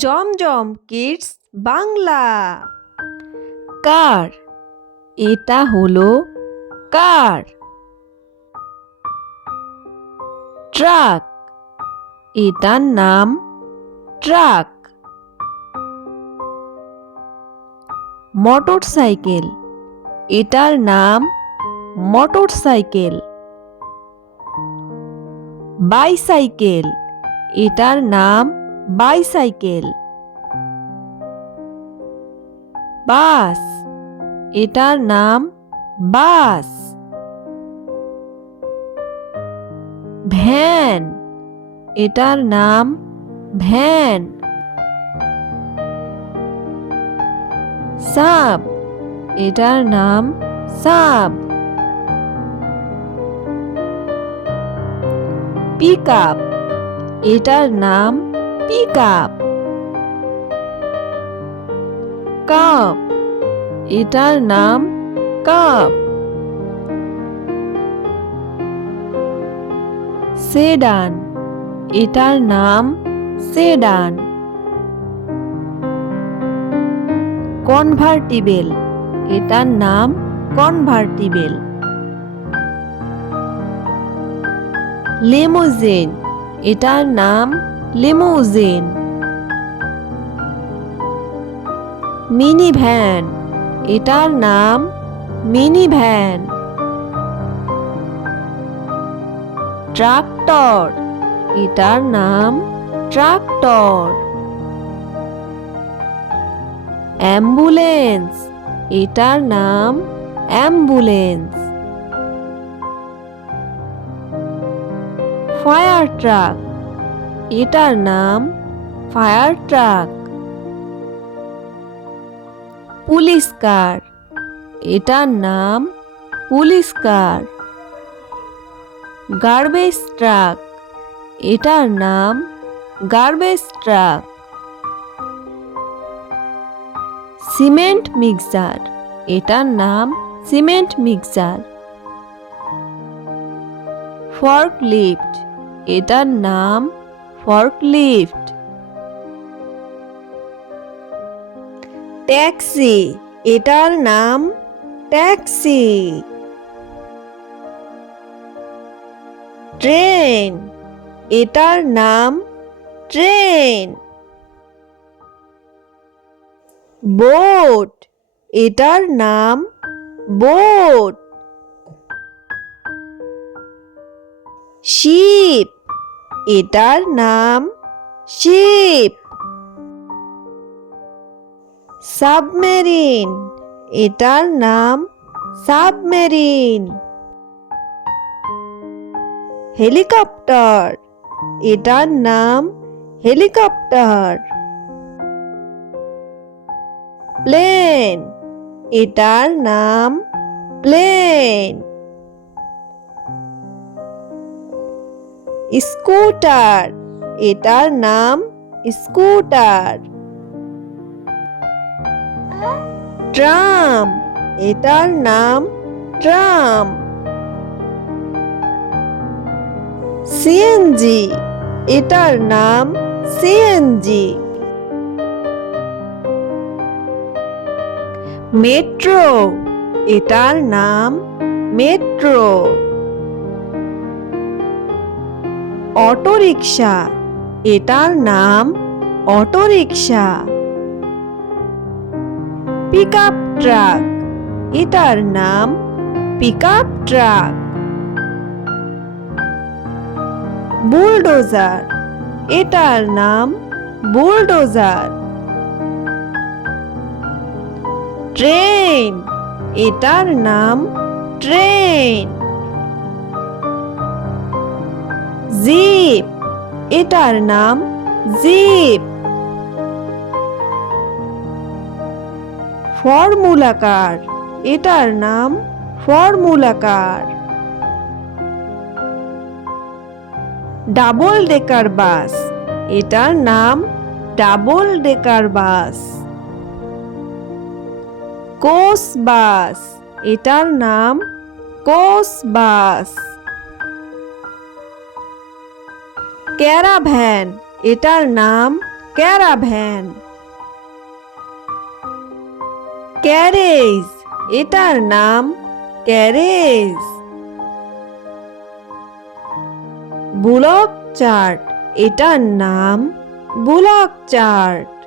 জমজম kids Bangla. কার, এটা হলো কার। Truck, এটার নাম ট্রাক। মোটরসাইকেল, এটার নাম মোটরসাইকেল। বাইসাইকেল, এটার নাম বাইসাইকেল। বাস, এটার নাম বাস। ভ্যান, এটার নাম ভ্যান। সাব, এটার নাম সাব। পিকআপ, এটার নাম পিকআপ। কাপ, এটার নাম কাপ। সেডান, এটার নাম সেডান। কনভার্টিবল, এটার নাম কনভার্টিবল। লিমুজিন, এটার নাম লিমুজিন। মিনি ভ্যান, এটার নাম মিনি ভ্যান। ট্রাক্টর, এটার নাম ট্রাক্টর। অ্যাম্বুলেন্স, এটার নাম অ্যাম্বুলেন্স। ফায়ার ট্রাক, এটার নাম ফায়ার ট্রাক। পুলিশ কার, এটার নাম পুলিশ কার। গার্বেজ ট্রাক, এটার নাম গার্বেজ ট্রাক। সিমেন্ট মিক্সার, এটার নাম সিমেন্ট মিক্সার। ফর্কলিফট, এটার নাম ফর্কলিফট। ট্যাক্সি, এটার নাম ট্যাক্সি। ট্রেন, এটার নাম ট্রেন। বোট, এটার নাম বোট। শিপ, এটার নাম শিপ। সাবমেরিন, এটার নাম সাবমেরিন। হেলিকপ্টার, এটার নাম হেলিকপ্টার। প্লেন, এটার নাম প্লেন। স্কুটার, এটার নাম স্কুটার। ট্রাম, এটার নাম ট্রাম। সিএনজি, এটার নাম সিএনজি। মেট্রো, এটার নাম মেট্রো। অটোরিকশা, এটার নাম অটোরিকশা। পিকআপ ট্রাক, এটার নাম পিকআপ ট্রাক। বুলডোজার, এটার নাম বুলডোজার। ট্রেন, এটার নাম ট্রেন। জিপ, এটার নাম জিপ। ফর্মুলা কার, এটার নাম ফর্মুলা কার। ডাবল ডেকার বাস, এটার নাম ডাবল ডেকার বাস। কোচ বাস, এটার নাম কোচ বাস। ক্যারাভ্যান, এটার নাম ক্যারাভ্যান। ক্যারেজ, এটার নাম ক্যারেজ। বুলক চার্ট, এটার নাম বুলক চার্ট।